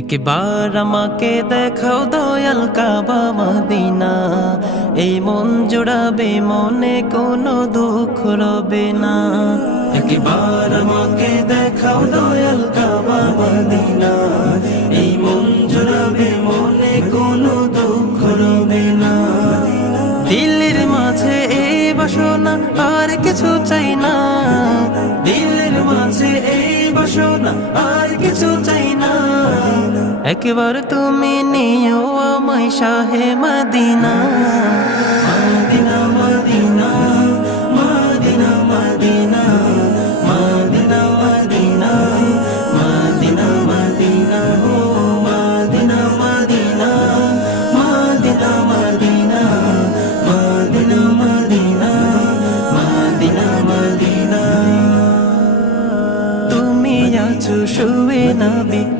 একবার আমাকে দেখাও দয়াল কাবা মদিনা, এই মন জোড়াবে মনে কোনো দুঃখ রবে না। একবার আমাকে দেখাও দয়াল কাবা মদিনা, এই মন জোড়াবে মনে কোনো দুঃখ রবে না। দিলের মাঝে এই বাসনা আর কিছু চাই না, দিলের মাঝে এই বাসনা আর কিছু চাই না। একবার তুমি নিও আমায় শাহে মদিনা, মদিনা